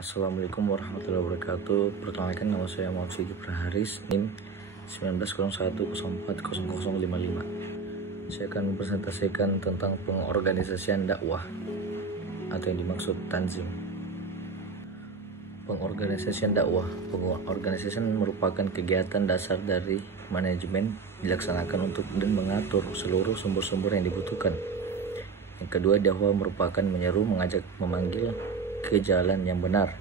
Assalamualaikum warahmatullahi wabarakatuh. Perkenalkan, nama saya Muhammad Fikri Praharis, NIM 1901040055. Saya akan mempresentasikan tentang pengorganisasian dakwah atau yang dimaksud tanzim. Pengorganisasian dakwah. Pengorganisasian merupakan kegiatan dasar dari manajemen dilaksanakan untuk dan mengatur seluruh sumber-sumber yang dibutuhkan. Yang kedua, dakwah merupakan menyeru, mengajak, memanggil ke jalan yang benar.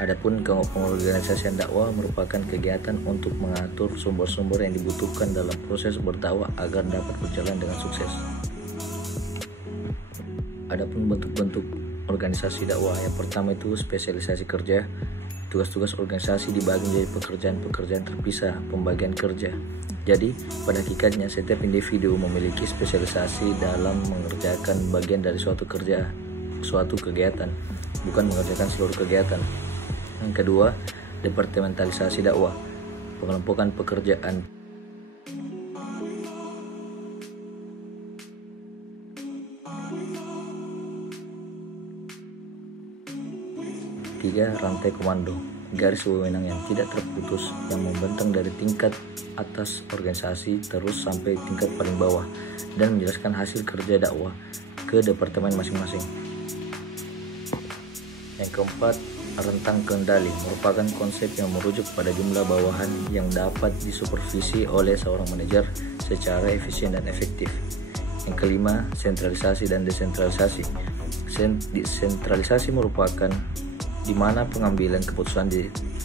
Adapun pengorganisasian dakwah merupakan kegiatan untuk mengatur sumber-sumber yang dibutuhkan dalam proses berdakwah agar dapat berjalan dengan sukses. Adapun bentuk-bentuk organisasi dakwah, yang pertama itu spesialisasi kerja. Tugas-tugas organisasi dibagi menjadi pekerjaan-pekerjaan terpisah, pembagian kerja. Jadi, pada hakikatnya setiap individu memiliki spesialisasi dalam mengerjakan bagian dari suatu kegiatan, bukan mengerjakan seluruh kegiatan. Yang kedua, departementalisasi dakwah, pengelompokan pekerjaan. Tiga, rantai komando, garis wewenang yang tidak terputus yang membentang dari tingkat atas organisasi terus sampai tingkat paling bawah dan menjelaskan hasil kerja dakwah ke departemen masing-masing. Yang keempat, rentang kendali merupakan konsep yang merujuk pada jumlah bawahan yang dapat disupervisi oleh seorang manajer secara efisien dan efektif. Yang kelima, sentralisasi dan desentralisasi. Desentralisasi merupakan di mana pengambilan keputusan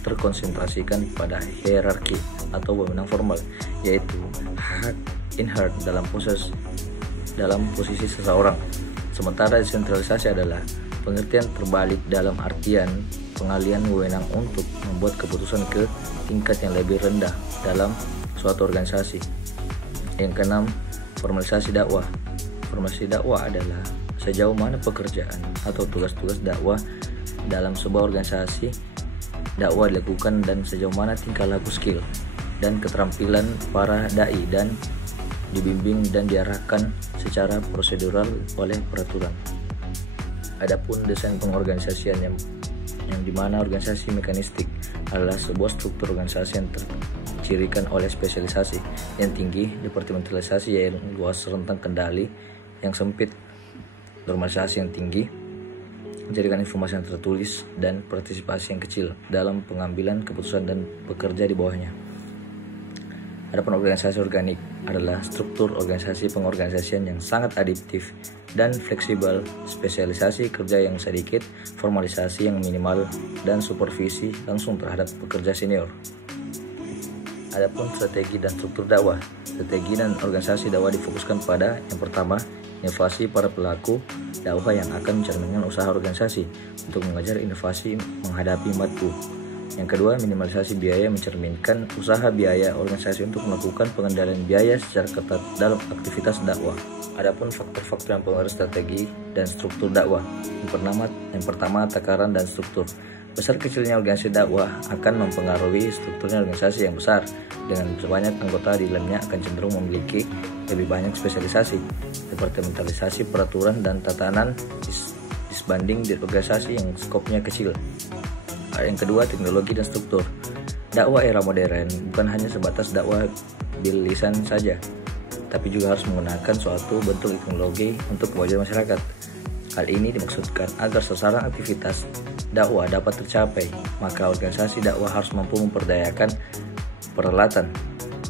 terkonsentrasikan pada hierarki atau wewenang formal, yaitu hak inherent dalam posisi seseorang. Sementara desentralisasi adalah pengertian terbalik dalam artian pengalihan wewenang untuk membuat keputusan ke tingkat yang lebih rendah dalam suatu organisasi. Yang keenam, formalisasi dakwah. Formalisasi dakwah adalah sejauh mana pekerjaan atau tugas-tugas dakwah dalam sebuah organisasi dakwah dilakukan dan sejauh mana tingkah laku, skill, dan keterampilan para dai dan dibimbing dan diarahkan secara prosedural oleh peraturan. Adapun desain pengorganisasian yang dimana organisasi mekanistik adalah sebuah struktur organisasi yang tercirikan oleh spesialisasi yang tinggi, departementalisasi yang luas, rentang kendali yang sempit, normalisasi yang tinggi, jaringan informasi yang tertulis, dan partisipasi yang kecil dalam pengambilan keputusan dan bekerja di bawahnya. Adapun organisasi organik adalah struktur organisasi pengorganisasian yang sangat adaptif dan fleksibel, spesialisasi kerja yang sedikit, formalisasi yang minimal, dan supervisi langsung terhadap pekerja senior. Adapun strategi dan struktur dakwah. Strategi dan organisasi dakwah difokuskan pada yang pertama, inovasi para pelaku dakwah yang akan mencerminkan usaha organisasi untuk mengejar inovasi menghadapi matku. Yang kedua, minimalisasi biaya mencerminkan usaha biaya organisasi untuk melakukan pengendalian biaya secara ketat dalam aktivitas dakwah. Adapun faktor-faktor yang mempengaruhi strategi dan struktur dakwah. Yang pertama, takaran dan struktur. Besar kecilnya organisasi dakwah akan mempengaruhi strukturnya organisasi yang besar. Dengan sebanyak anggota di dalamnya akan cenderung memiliki lebih banyak spesialisasi, departementalisasi peraturan dan tatanan disbanding di organisasi yang skopnya kecil. Yang kedua, teknologi dan struktur. Dakwah era modern bukan hanya sebatas dakwah bil lisan saja, tapi juga harus menggunakan suatu bentuk teknologi untuk kewajiban masyarakat. Hal ini dimaksudkan agar sasaran aktivitas dakwah dapat tercapai, maka organisasi dakwah harus mampu memperdayakan peralatan,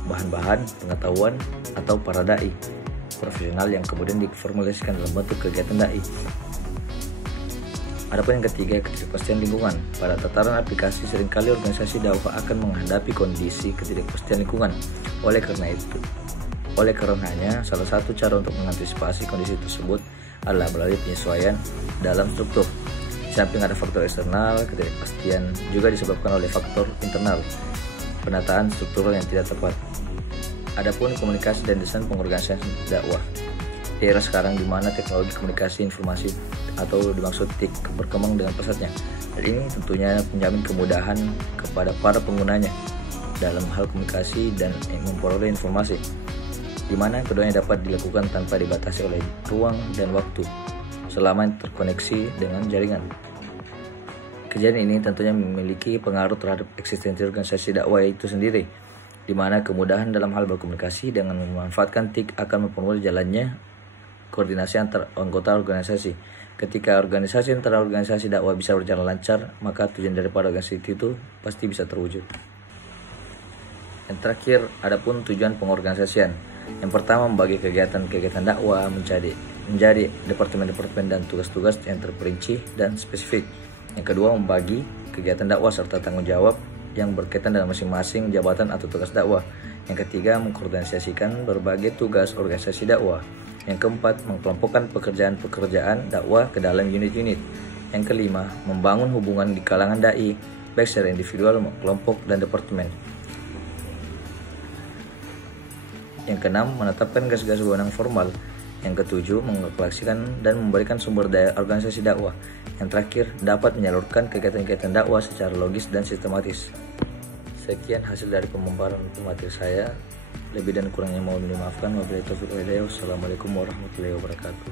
bahan-bahan, pengetahuan, atau para dai profesional yang kemudian diformulasikan dalam bentuk kegiatan dai. Adapun yang ketiga, ketidakpastian lingkungan. Pada tataran aplikasi, seringkali organisasi dakwah akan menghadapi kondisi ketidakpastian lingkungan. Oleh karenanya, salah satu cara untuk mengantisipasi kondisi tersebut adalah melalui penyesuaian dalam struktur. Di samping ada faktor eksternal, ketidakpastian juga disebabkan oleh faktor internal, penataan struktural yang tidak tepat. Adapun komunikasi dan desain pengorganisasian dakwah. Di era sekarang di mana teknologi komunikasi informasi atau dimaksud TIK berkembang dengan pesatnya. Hal ini tentunya menjamin kemudahan kepada para penggunanya dalam hal komunikasi dan memperoleh informasi, di mana keduanya dapat dilakukan tanpa dibatasi oleh ruang dan waktu selama terkoneksi dengan jaringan. Kejadian ini tentunya memiliki pengaruh terhadap eksistensi organisasi dakwah itu sendiri, di mana kemudahan dalam hal berkomunikasi dengan memanfaatkan TIK akan mempermudah jalannya koordinasi antar anggota organisasi. Ketika organisasi antara organisasi dakwah bisa berjalan lancar, maka tujuan daripada organisasi itu pasti bisa terwujud. Yang terakhir, adapun tujuan pengorganisasian. Yang pertama, membagi kegiatan-kegiatan dakwah menjadi departemen-departemen dan tugas-tugas yang terperinci dan spesifik. Yang kedua, membagi kegiatan dakwah serta tanggung jawab yang berkaitan dalam masing-masing jabatan atau tugas dakwah. Yang ketiga, mengkoordinasikan berbagai tugas organisasi dakwah. Yang keempat, mengkelompokkan pekerjaan-pekerjaan dakwah ke dalam unit-unit. Yang kelima, membangun hubungan di kalangan dai, baik secara individual, kelompok, dan departemen. Yang keenam, menetapkan gas-gas wewenang formal. Yang ketujuh, mengkalkulasikan dan memberikan sumber daya organisasi dakwah. Yang terakhir, dapat menyalurkan kegiatan-kegiatan dakwah secara logis dan sistematis. Sekian hasil dari pemaparan pemateri saya. Lebih dan kurangnya mohon dimaafkan. Wabillahi taufiq wal hidayah. Wassalamualaikum warahmatullahi wabarakatuh.